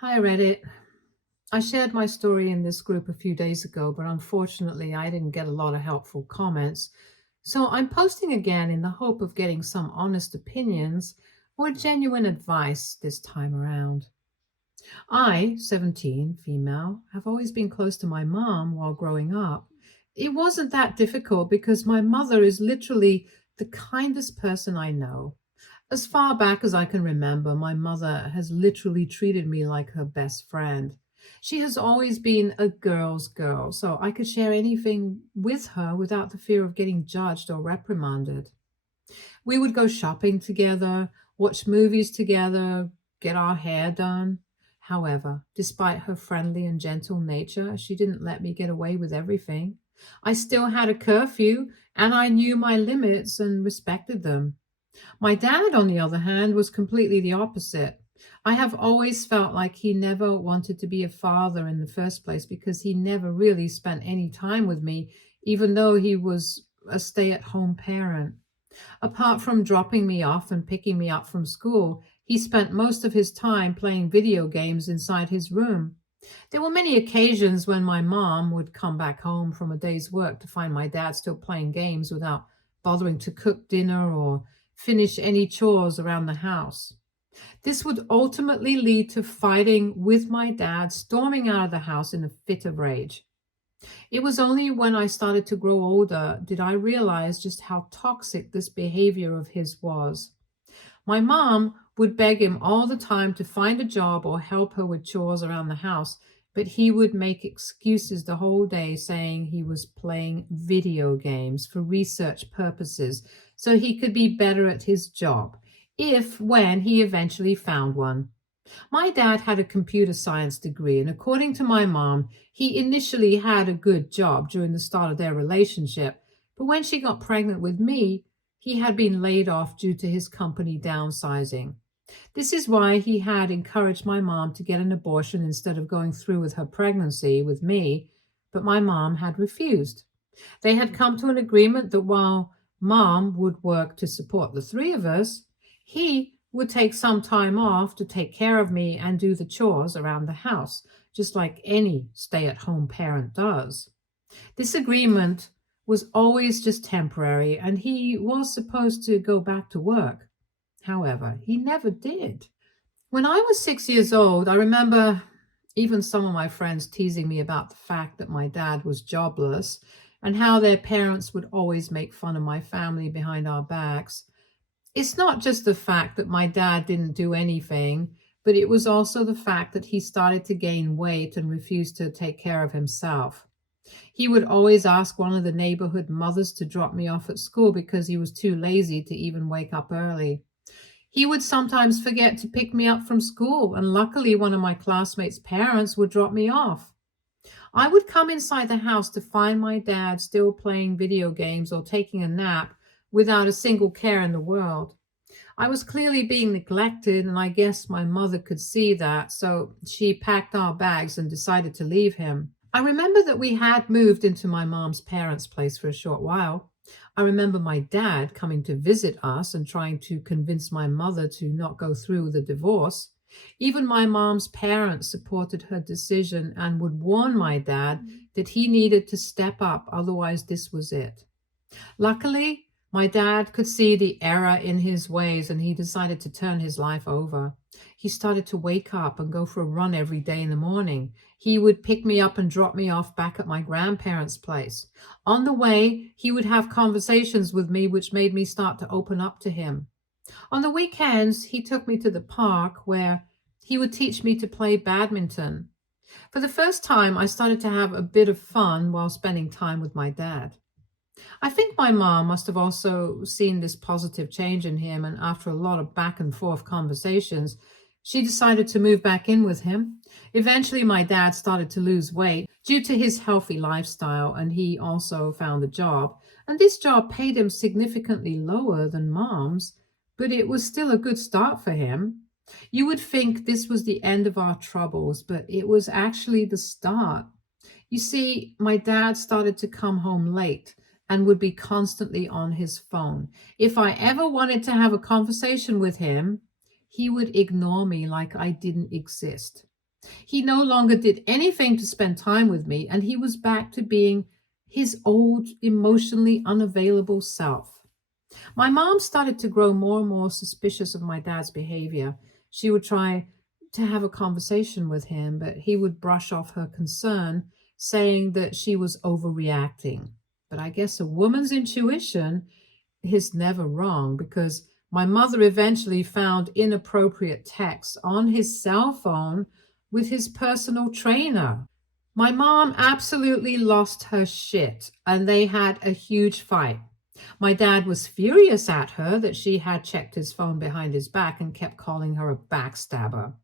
Hi, Reddit. I shared my story in this group a few days ago, but unfortunately, I didn't get a lot of helpful comments. So I'm posting again in the hope of getting some honest opinions or genuine advice this time around. I, 17, female, have always been close to my mom while growing up. It wasn't that difficult because my mother is literally the kindest person I know. As far back as I can remember, my mother has literally treated me like her best friend. She has always been a girl's girl, so I could share anything with her without the fear of getting judged or reprimanded. We would go shopping together, watch movies together, get our hair done. However, despite her friendly and gentle nature, she didn't let me get away with everything. I still had a curfew, and I knew my limits and respected them. My dad, on the other hand, was completely the opposite. I have always felt like he never wanted to be a father in the first place because he never really spent any time with me, even though he was a stay at home parent. Apart from dropping me off and picking me up from school, he spent most of his time playing video games inside his room. There were many occasions when my mom would come back home from a day's work to find my dad still playing games without bothering to cook dinner or finish any chores around the house. This would ultimately lead to fighting with my dad, storming out of the house in a fit of rage. It was only when I started to grow older did I realize just how toxic this behavior of his was. My mom would beg him all the time to find a job or help her with chores around the house, but he would make excuses the whole day saying he was playing video games for research purposes so he could be better at his job, if when he eventually found one. My dad had a computer science degree, and according to my mom, he initially had a good job during the start of their relationship. But when she got pregnant with me, he had been laid off due to his company downsizing. This is why he had encouraged my mom to get an abortion instead of going through with her pregnancy with me, but my mom had refused. They had come to an agreement that while mom would work to support the three of us, he would take some time off to take care of me and do the chores around the house, just like any stay at home parent does. This agreement was always just temporary, and he was supposed to go back to work. However, he never did. When I was 6 years old, I remember even some of my friends teasing me about the fact that my dad was jobless and how their parents would always make fun of my family behind our backs. It's not just the fact that my dad didn't do anything, but it was also the fact that he started to gain weight and refused to take care of himself. He would always ask one of the neighborhood mothers to drop me off at school because he was too lazy to even wake up early. He would sometimes forget to pick me up from school, and luckily, one of my classmates' parents would drop me off. I would come inside the house to find my dad still playing video games or taking a nap without a single care in the world. I was clearly being neglected, and I guess my mother could see that, so she packed our bags and decided to leave him. I remember that we had moved into my mom's parents' place for a short while. I remember my dad coming to visit us and trying to convince my mother to not go through with the divorce. Even my mom's parents supported her decision and would warn my dad that he needed to step up, otherwise, this was it. Luckily, my dad could see the error in his ways and he decided to turn his life over. He started to wake up and go for a run every day in the morning. He would pick me up and drop me off back at my grandparents' place. On the way, he would have conversations with me, which made me start to open up to him. On the weekends, he took me to the park where he would teach me to play badminton. For the first time, I started to have a bit of fun while spending time with my dad. I think my mom must have also seen this positive change in him, and after a lot of back and forth conversations, she decided to move back in with him. Eventually, my dad started to lose weight due to his healthy lifestyle, and he also found a job. And this job paid him significantly lower than mom's, but it was still a good start for him. You would think this was the end of our troubles, but it was actually the start. You see, my dad started to come home late and would be constantly on his phone. If I ever wanted to have a conversation with him, he would ignore me like I didn't exist. He no longer did anything to spend time with me, and he was back to being his old, emotionally unavailable self. My mom started to grow more and more suspicious of my dad's behavior. She would try to have a conversation with him, but he would brush off her concern, saying that she was overreacting. But I guess a woman's intuition is never wrong, because my mother eventually found inappropriate texts on his cell phone with his personal trainer. My mom absolutely lost her shit and they had a huge fight. My dad was furious at her that she had checked his phone behind his back and kept calling her a backstabber.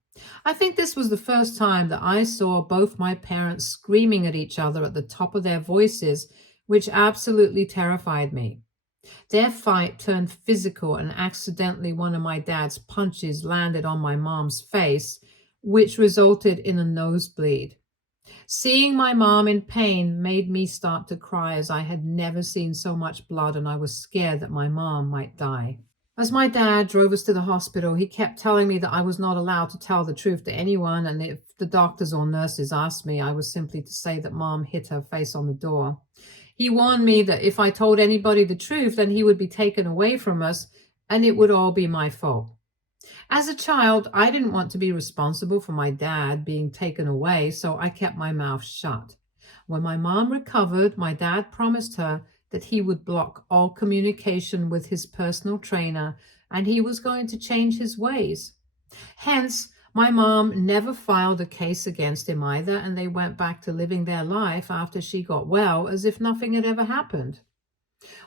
I think this was the first time that I saw both my parents screaming at each other at the top of their voices, which absolutely terrified me. Their fight turned physical, and accidentally one of my dad's punches landed on my mom's face, which resulted in a nosebleed. Seeing my mom in pain made me start to cry, as I had never seen so much blood and I was scared that my mom might die. As my dad drove us to the hospital, he kept telling me that I was not allowed to tell the truth to anyone, and if the doctors or nurses asked me, I was simply to say that mom hit her face on the door. He warned me that if I told anybody the truth, then he would be taken away from us and it would all be my fault. As a child, I didn't want to be responsible for my dad being taken away, so I kept my mouth shut. When my mom recovered, my dad promised her that he would block all communication with his personal trainer and he was going to change his ways. Hence, my mom never filed a case against him either, and they went back to living their life after she got well as if nothing had ever happened.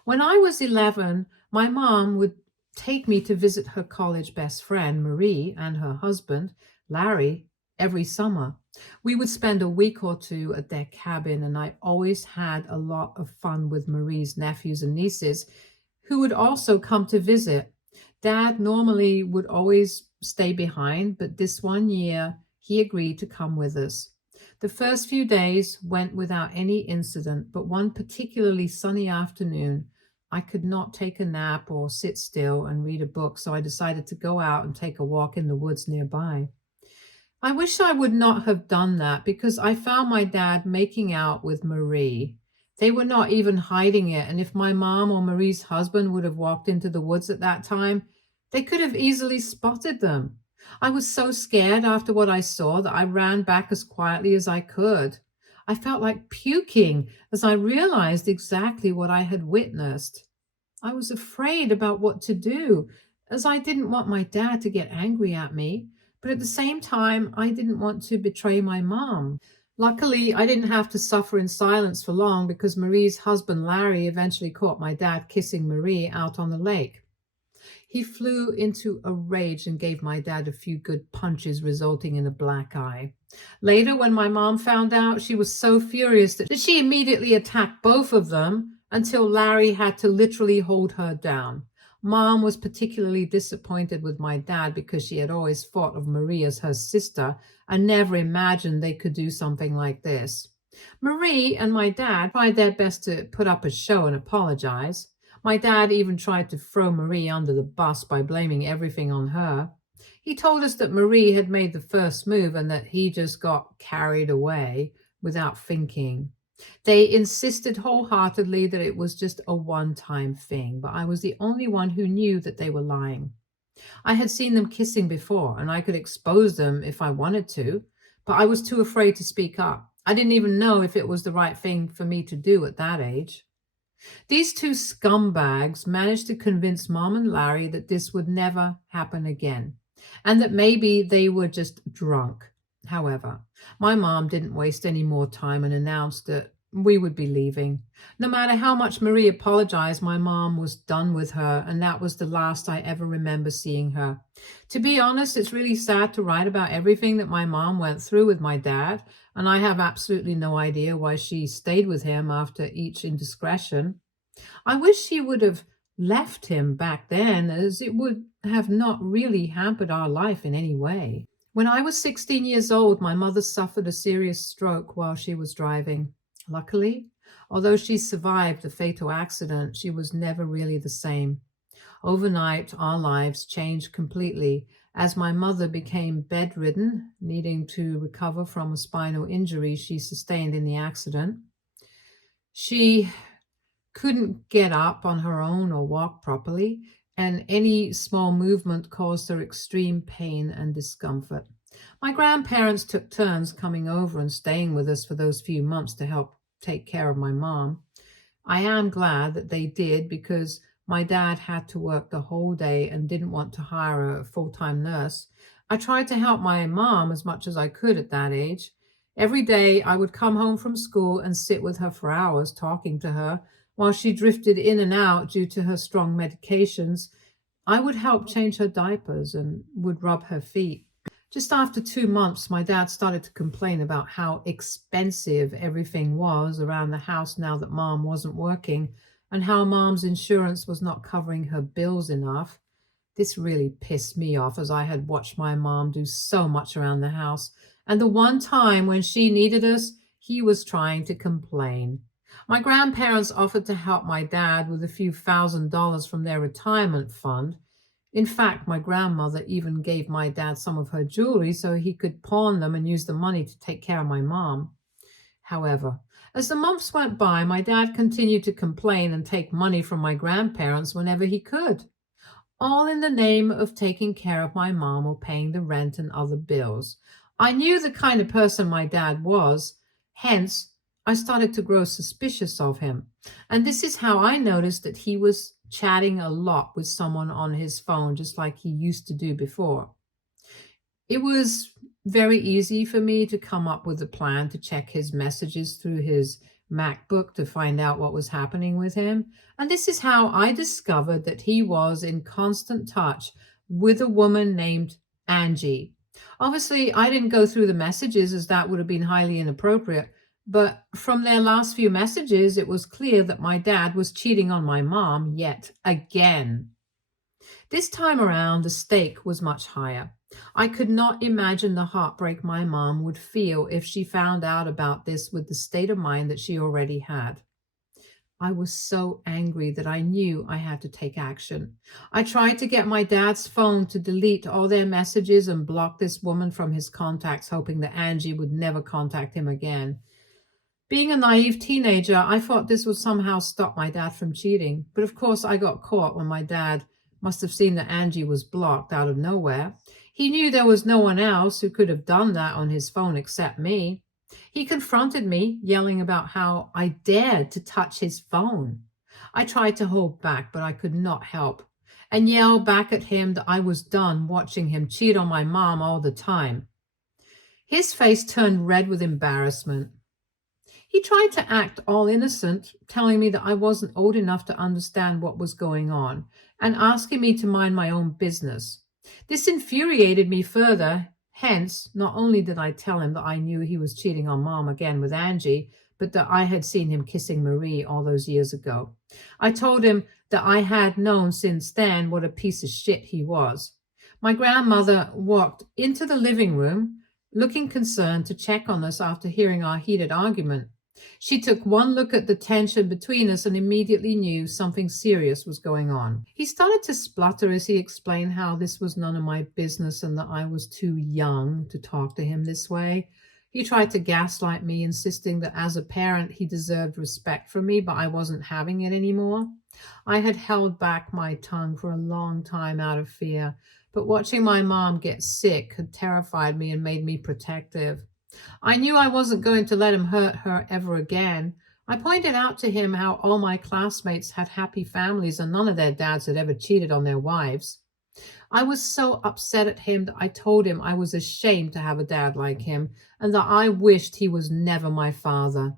When I was 11, my mom would take me to visit her college best friend, Marie, and her husband, Larry, every summer. We would spend a week or two at their cabin, and I always had a lot of fun with Marie's nephews and nieces, who would also come to visit. Dad normally would always stay behind, but this one year he agreed to come with us. The first few days went without any incident, but one particularly sunny afternoon, I could not take a nap or sit still and read a book, so I decided to go out and take a walk in the woods nearby. I wish I would not have done that, because I found my dad making out with Marie. They were not even hiding it, and if my mom or Marie's husband would have walked into the woods at that time, they could have easily spotted them. I was so scared after what I saw that I ran back as quietly as I could. I felt like puking as I realized exactly what I had witnessed. I was afraid about what to do, as I didn't want my dad to get angry at me, but at the same time, I didn't want to betray my mom. Luckily, I didn't have to suffer in silence for long, because Marie's husband, Larry, eventually caught my dad kissing Marie out on the lake. He flew into a rage and gave my dad a few good punches, resulting in a black eye. Later, when my mom found out, she was so furious that she immediately attacked both of them until Larry had to literally hold her down. Mom was particularly disappointed with my dad, because she had always thought of Marie as her sister and never imagined they could do something like this. Marie and my dad tried their best to put up a show and apologize. My dad even tried to throw Marie under the bus by blaming everything on her. He told us that Marie had made the first move and that he just got carried away without thinking. They insisted wholeheartedly that it was just a one-time thing, but I was the only one who knew that they were lying. I had seen them kissing before, and I could expose them if I wanted to, but I was too afraid to speak up. I didn't even know if it was the right thing for me to do at that age. These two scumbags managed to convince Mom and Larry that this would never happen again, and that maybe they were just drunk. However, my mom didn't waste any more time and announced that we would be leaving. No matter how much Marie apologized, my mom was done with her, and that was the last I ever remember seeing her. To be honest, it's really sad to write about everything that my mom went through with my dad, and I have absolutely no idea why she stayed with him after each indiscretion. I wish she would have left him back then, as it would have not really hampered our life in any way. When I was 16 years old, my mother suffered a serious stroke while she was driving. Luckily, although she survived the fatal accident, she was never really the same. Overnight, our lives changed completely, As my mother became bedridden, needing to recover from a spinal injury she sustained in the accident, she couldn't get up on her own or walk properly, and any small movement caused her extreme pain and discomfort. My grandparents took turns coming over and staying with us for those few months to help take care of my mom. I am glad that they did because my dad had to work the whole day and didn't want to hire a full time nurse. I tried to help my mom as much as I could at that age. Every day I would come home from school and sit with her for hours talking to her while she drifted in and out due to her strong medications. I would help change her diapers and would rub her feet. Just after 2 months, my dad started to complain about how expensive everything was around the house now that mom wasn't working and how mom's insurance was not covering her bills enough. This really pissed me off as I had watched my mom do so much around the house. And the one time when she needed us, he was trying to complain. My grandparents offered to help my dad with a few $1,000s from their retirement fund. In fact, my grandmother even gave my dad some of her jewelry so he could pawn them and use the money to take care of my mom. However, as the months went by, my dad continued to complain and take money from my grandparents whenever he could, all in the name of taking care of my mom or paying the rent and other bills. I knew the kind of person my dad was, hence, I started to grow suspicious of him. And this is how I noticed that he was chatting a lot with someone on his phone, just like he used to do before. It was very easy for me to come up with a plan to check his messages through his MacBook to find out what was happening with him. And this is how I discovered that he was in constant touch with a woman named Angie. Obviously, I didn't go through the messages as that would have been highly inappropriate. But from their last few messages, it was clear that my dad was cheating on my mom yet again. This time around, the stake was much higher. I could not imagine the heartbreak my mom would feel if she found out about this with the state of mind that she already had. I was so angry that I knew I had to take action. I tried to get my dad's phone to delete all their messages and block this woman from his contacts, hoping that Angie would never contact him again. Being a naive teenager, I thought this would somehow stop my dad from cheating. But of course, I got caught when my dad must have seen that Angie was blocked out of nowhere. He knew there was no one else who could have done that on his phone except me. He confronted me, yelling about how I dared to touch his phone. I tried to hold back, but I could not help, and yell back at him that I was done watching him cheat on my mom all the time. His face turned red with embarrassment. He tried to act all innocent, telling me that I wasn't old enough to understand what was going on, and asking me to mind my own business. This infuriated me further. Hence, not only did I tell him that I knew he was cheating on mom again with Angie, but that I had seen him kissing Marie all those years ago. I told him that I had known since then what a piece of shit he was. My grandmother walked into the living room, looking concerned, to check on us after hearing our heated argument. She took one look at the tension between us and immediately knew something serious was going on. He started to splutter as he explained how this was none of my business and that I was too young to talk to him this way. He tried to gaslight me, insisting that as a parent he deserved respect from me, but I wasn't having it anymore. I had held back my tongue for a long time out of fear, but watching my mom get sick had terrified me and made me protective. I knew I wasn't going to let him hurt her ever again. I pointed out to him how all my classmates had happy families and none of their dads had ever cheated on their wives. I was so upset at him that I told him I was ashamed to have a dad like him and that I wished he was never my father.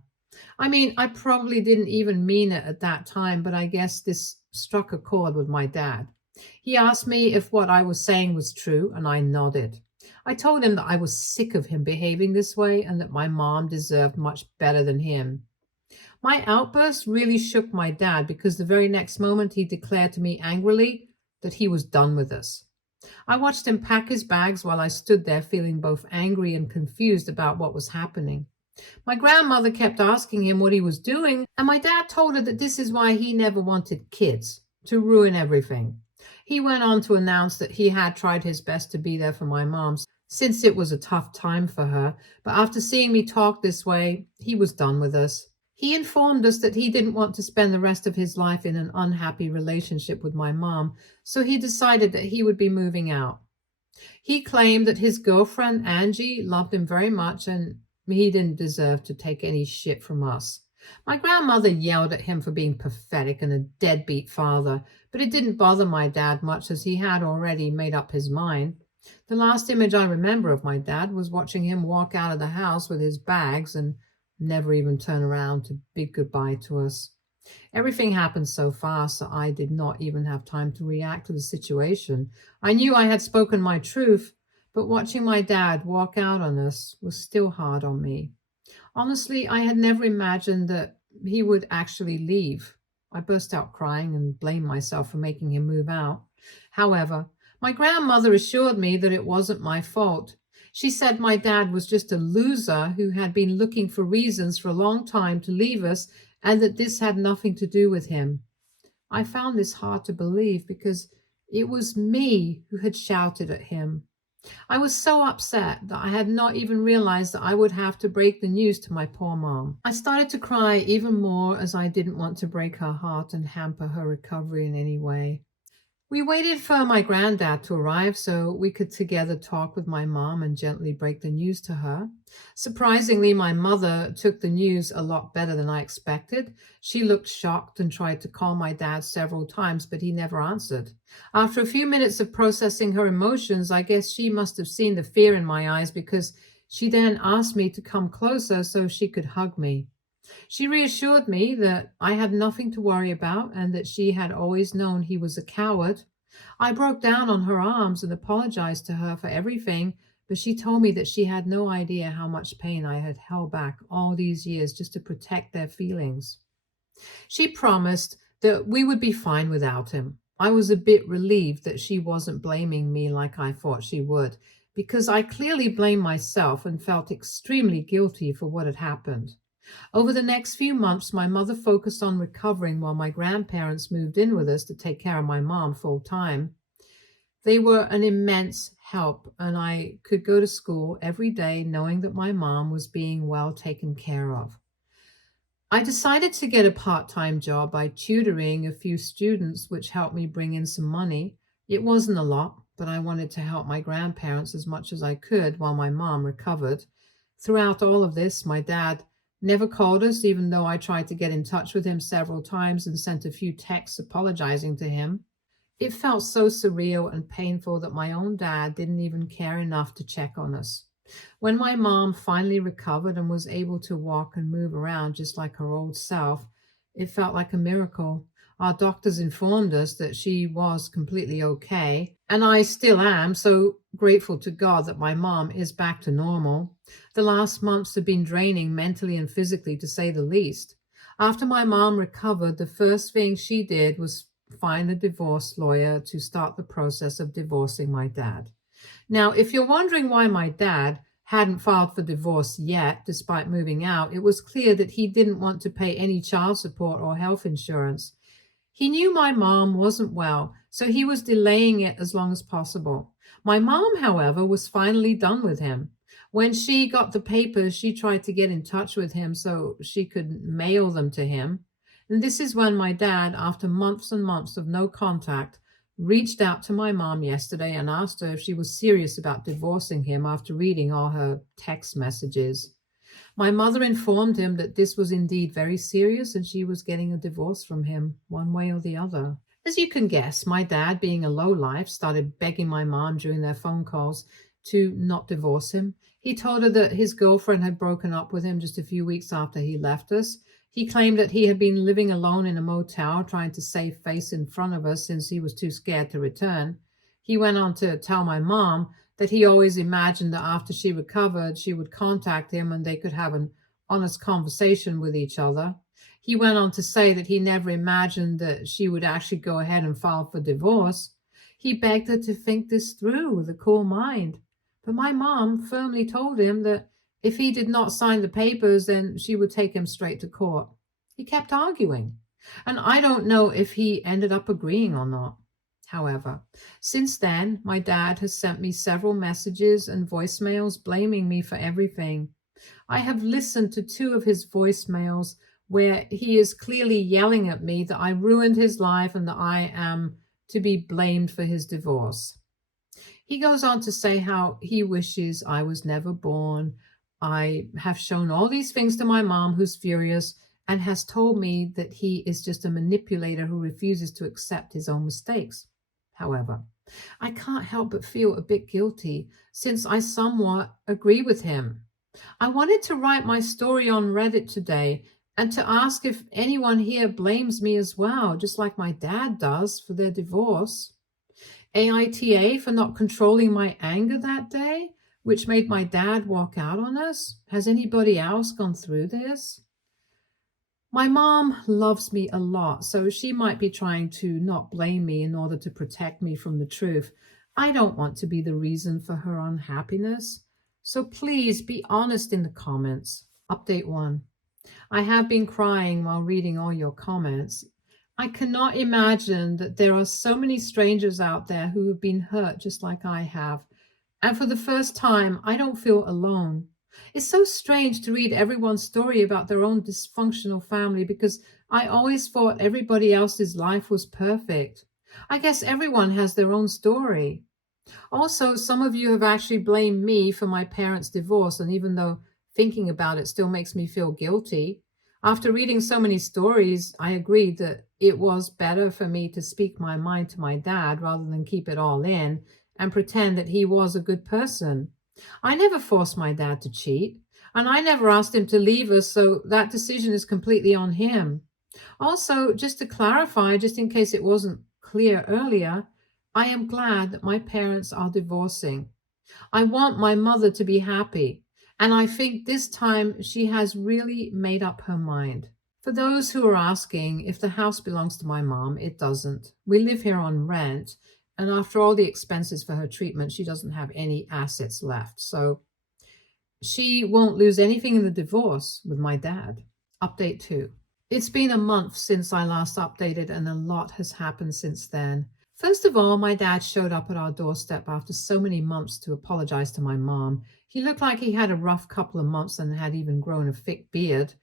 I mean, I probably didn't even mean it at that time, but I guess this struck a chord with my dad. He asked me if what I was saying was true, and I nodded. I told him that I was sick of him behaving this way and that my mom deserved much better than him. My outburst really shook my dad because the very next moment he declared to me angrily that he was done with us. I watched him pack his bags while I stood there feeling both angry and confused about what was happening. My grandmother kept asking him what he was doing, and my dad told her that this is why he never wanted kids, to ruin everything. He went on to announce that he had tried his best to be there for my mom since it was a tough time for her, but after seeing me talk this way, he was done with us. He informed us that he didn't want to spend the rest of his life in an unhappy relationship with my mom, so he decided that he would be moving out. He claimed that his girlfriend, Angie, loved him very much and he didn't deserve to take any shit from us. My grandmother yelled at him for being pathetic and a deadbeat father, but it didn't bother my dad much as he had already made up his mind. The last image I remember of my dad was watching him walk out of the house with his bags and never even turn around to bid goodbye to us. Everything happened so fast that I did not even have time to react to the situation. I knew I had spoken my truth, but watching my dad walk out on us was still hard on me. Honestly, I had never imagined that he would actually leave. I burst out crying and blamed myself for making him move out. However, my grandmother assured me that it wasn't my fault. She said my dad was just a loser who had been looking for reasons for a long time to leave us and that this had nothing to do with him. I found this hard to believe because it was me who had shouted at him. I was so upset that I had not even realized that I would have to break the news to my poor mom. I started to cry even more as I didn't want to break her heart and hamper her recovery in any way. We waited for my granddad to arrive so we could together talk with my mom and gently break the news to her. Surprisingly, my mother took the news a lot better than I expected. She looked shocked and tried to call my dad several times, but he never answered. After a few minutes of processing her emotions, I guess she must have seen the fear in my eyes because she then asked me to come closer so she could hug me. She reassured me that I had nothing to worry about and that she had always known he was a coward. I broke down on her arms and apologized to her for everything, but she told me that she had no idea how much pain I had held back all these years just to protect their feelings. She promised that we would be fine without him. I was a bit relieved that she wasn't blaming me like I thought she would, because I clearly blamed myself and felt extremely guilty for what had happened. Over the next few months, my mother focused on recovering while my grandparents moved in with us to take care of my mom full time. They were an immense help, and I could go to school every day knowing that my mom was being well taken care of. I decided to get a part time job by tutoring a few students, which helped me bring in some money. It wasn't a lot, but I wanted to help my grandparents as much as I could while my mom recovered. Throughout all of this, my dad never called us, even though I tried to get in touch with him several times and sent a few texts apologizing to him. It felt so surreal and painful that my own dad didn't even care enough to check on us. When my mom finally recovered and was able to walk and move around just like her old self, it felt like a miracle. Our doctors informed us that she was completely okay, and I still am so grateful to God that my mom is back to normal. The last months have been draining mentally and physically, to say the least. After my mom recovered, the first thing she did was find a divorce lawyer to start the process of divorcing my dad. Now, if you're wondering why my dad hadn't filed for divorce yet, despite moving out, it was clear that he didn't want to pay any child support or health insurance. He knew my mom wasn't well, so he was delaying it as long as possible. My mom, however, was finally done with him. When she got the papers, she tried to get in touch with him so she could mail them to him. And this is when my dad, after months and months of no contact, reached out to my mom yesterday and asked her if she was serious about divorcing him after reading all her text messages. My mother informed him that this was indeed very serious and she was getting a divorce from him, one way or the other. As you can guess, my dad, being a lowlife, started begging my mom during their phone calls to not divorce him. He told her that his girlfriend had broken up with him just a few weeks after he left us. He claimed that he had been living alone in a motel, trying to save face in front of us since he was too scared to return. He went on to tell my mom that he always imagined that after she recovered, she would contact him and they could have an honest conversation with each other. He went on to say that he never imagined that she would actually go ahead and file for divorce. He begged her to think this through with a cool mind. But my mom firmly told him that if he did not sign the papers, then she would take him straight to court. He kept arguing, and I don't know if he ended up agreeing or not. However, since then, my dad has sent me several messages and voicemails blaming me for everything. I have listened to two of his voicemails where he is clearly yelling at me that I ruined his life and that I am to be blamed for his divorce. He goes on to say how he wishes I was never born. I have shown all these things to my mom, who's furious, and has told me that he is just a manipulator who refuses to accept his own mistakes. However, I can't help but feel a bit guilty since I somewhat agree with him. I wanted to write my story on Reddit today and to ask if anyone here blames me as well, just like my dad does for their divorce. AITA for not controlling my anger that day, which made my dad walk out on us. Has anybody else gone through this? My mom loves me a lot, so she might be trying to not blame me in order to protect me from the truth. I don't want to be the reason for her unhappiness. So please be honest in the comments. Update 1. I have been crying while reading all your comments. I cannot imagine that there are so many strangers out there who have been hurt just like I have. And for the first time, I don't feel alone. It's so strange to read everyone's story about their own dysfunctional family because I always thought everybody else's life was perfect. I guess everyone has their own story. Also, some of you have actually blamed me for my parents' divorce, and even though thinking about it still makes me feel guilty, after reading so many stories, I agreed that it was better for me to speak my mind to my dad rather than keep it all in and pretend that he was a good person. I never forced my dad to cheat, and I never asked him to leave us, so that decision is completely on him. Also, just to clarify, just in case it wasn't clear earlier, I am glad that my parents are divorcing. I want my mother to be happy, and I think this time she has really made up her mind. For those who are asking if the house belongs to my mom, it doesn't. We live here on rent, and after all the expenses for her treatment, she doesn't have any assets left. So she won't lose anything in the divorce with my dad. Update 2. It's been a month since I last updated, and a lot has happened since then. First of all, my dad showed up at our doorstep after so many months to apologize to my mom. He looked like he had a rough couple of months and had even grown a thick beard.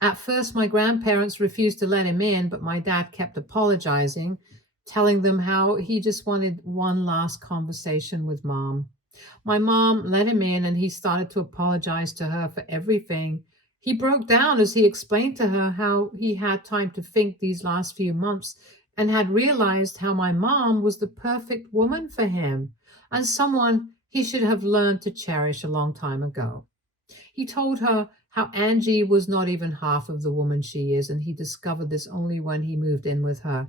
At first, my grandparents refused to let him in, but my dad kept apologizing, telling them how he just wanted one last conversation with mom. My mom let him in and he started to apologize to her for everything. He broke down as he explained to her how he had time to think these last few months and had realized how my mom was the perfect woman for him and someone he should have learned to cherish a long time ago. He told her how Angie was not even half of the woman she is, and he discovered this only when he moved in with her.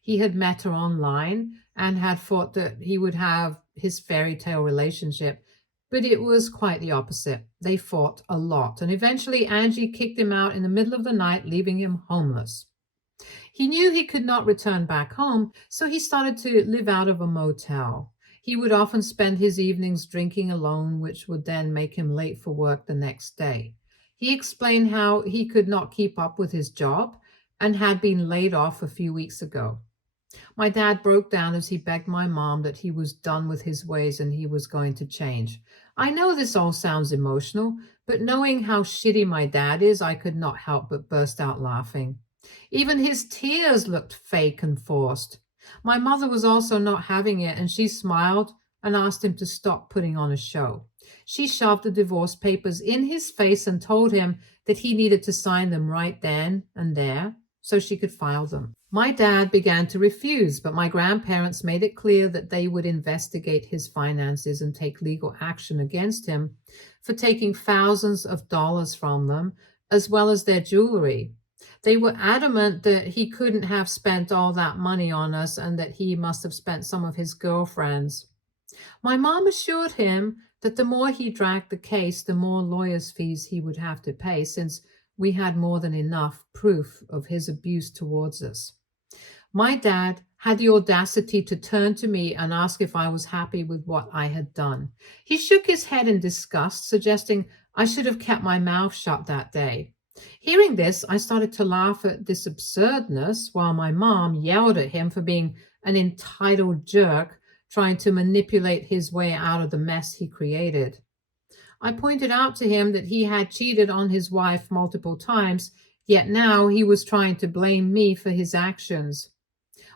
He had met her online and had thought that he would have his fairy tale relationship, but it was quite the opposite. They fought a lot, and eventually Angie kicked him out in the middle of the night, leaving him homeless. He knew he could not return back home, so he started to live out of a motel. He would often spend his evenings drinking alone, which would then make him late for work the next day. He explained how he could not keep up with his job and had been laid off a few weeks ago. My dad broke down as he begged my mom that he was done with his ways and he was going to change. I know this all sounds emotional, but knowing how shitty my dad is, I could not help but burst out laughing. Even his tears looked fake and forced. My mother was also not having it, and she smiled and asked him to stop putting on a show. She shoved the divorce papers in his face and told him that he needed to sign them right then and there so she could file them. My dad began to refuse, but my grandparents made it clear that they would investigate his finances and take legal action against him for taking thousands of dollars from them, as well as their jewelry. They were adamant that he couldn't have spent all that money on us and that he must have spent some of his girlfriends. My mom assured him that the more he dragged the case, the more lawyers' fees he would have to pay, since we had more than enough proof of his abuse towards us. My dad had the audacity to turn to me and ask if I was happy with what I had done. He shook his head in disgust, suggesting I should have kept my mouth shut that day. Hearing this, I started to laugh at this absurdness while my mom yelled at him for being an entitled jerk trying to manipulate his way out of the mess he created. I pointed out to him that he had cheated on his wife multiple times, yet now he was trying to blame me for his actions.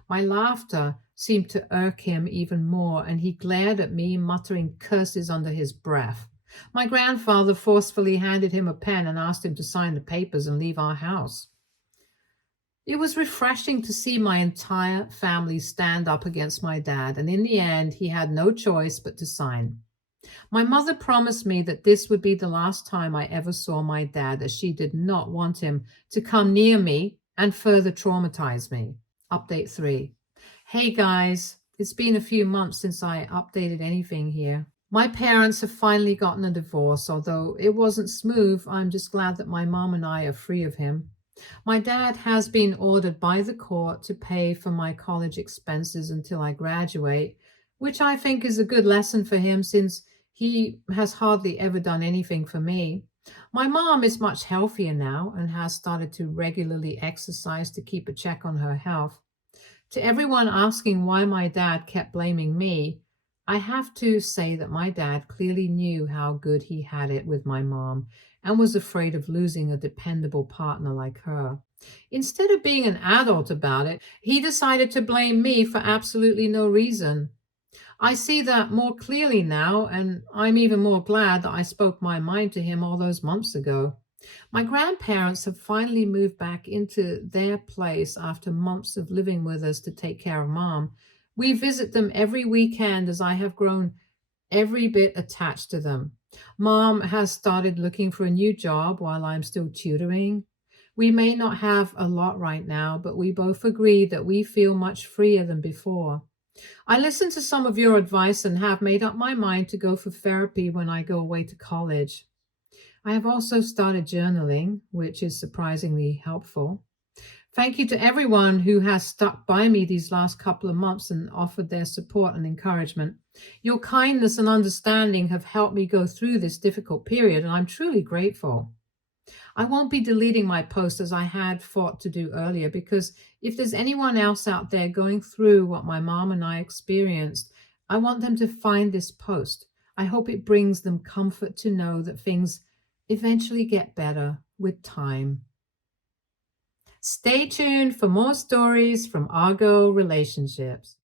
My laughter seemed to irk him even more, and he glared at me, muttering curses under his breath. My grandfather forcefully handed him a pen and asked him to sign the papers and leave our house. It was refreshing to see my entire family stand up against my dad, and in the end, he had no choice but to sign. My mother promised me that this would be the last time I ever saw my dad, as she did not want him to come near me and further traumatize me. Update 3. Hey guys, it's been a few months since I updated anything here. My parents have finally gotten a divorce. Although it wasn't smooth, I'm just glad that my mom and I are free of him. My dad has been ordered by the court to pay for my college expenses until I graduate, which I think is a good lesson for him since he has hardly ever done anything for me. My mom is much healthier now and has started to regularly exercise to keep a check on her health. To everyone asking why my dad kept blaming me, I have to say that my dad clearly knew how good he had it with my mom and was afraid of losing a dependable partner like her. Instead of being an adult about it, he decided to blame me for absolutely no reason. I see that more clearly now, and I'm even more glad that I spoke my mind to him all those months ago. My grandparents have finally moved back into their place after months of living with us to take care of mom. We visit them every weekend as I have grown every bit attached to them. Mom has started looking for a new job while I'm still tutoring. We may not have a lot right now, but we both agree that we feel much freer than before. I listened to some of your advice and have made up my mind to go for therapy when I go away to college. I have also started journaling, which is surprisingly helpful. Thank you to everyone who has stuck by me these last couple of months and offered their support and encouragement. Your kindness and understanding have helped me go through this difficult period, and I'm truly grateful. I won't be deleting my post as I had thought to do earlier, because if there's anyone else out there going through what my mom and I experienced, I want them to find this post. I hope it brings them comfort to know that things eventually get better with time. Stay tuned for more stories from Argo Relationships.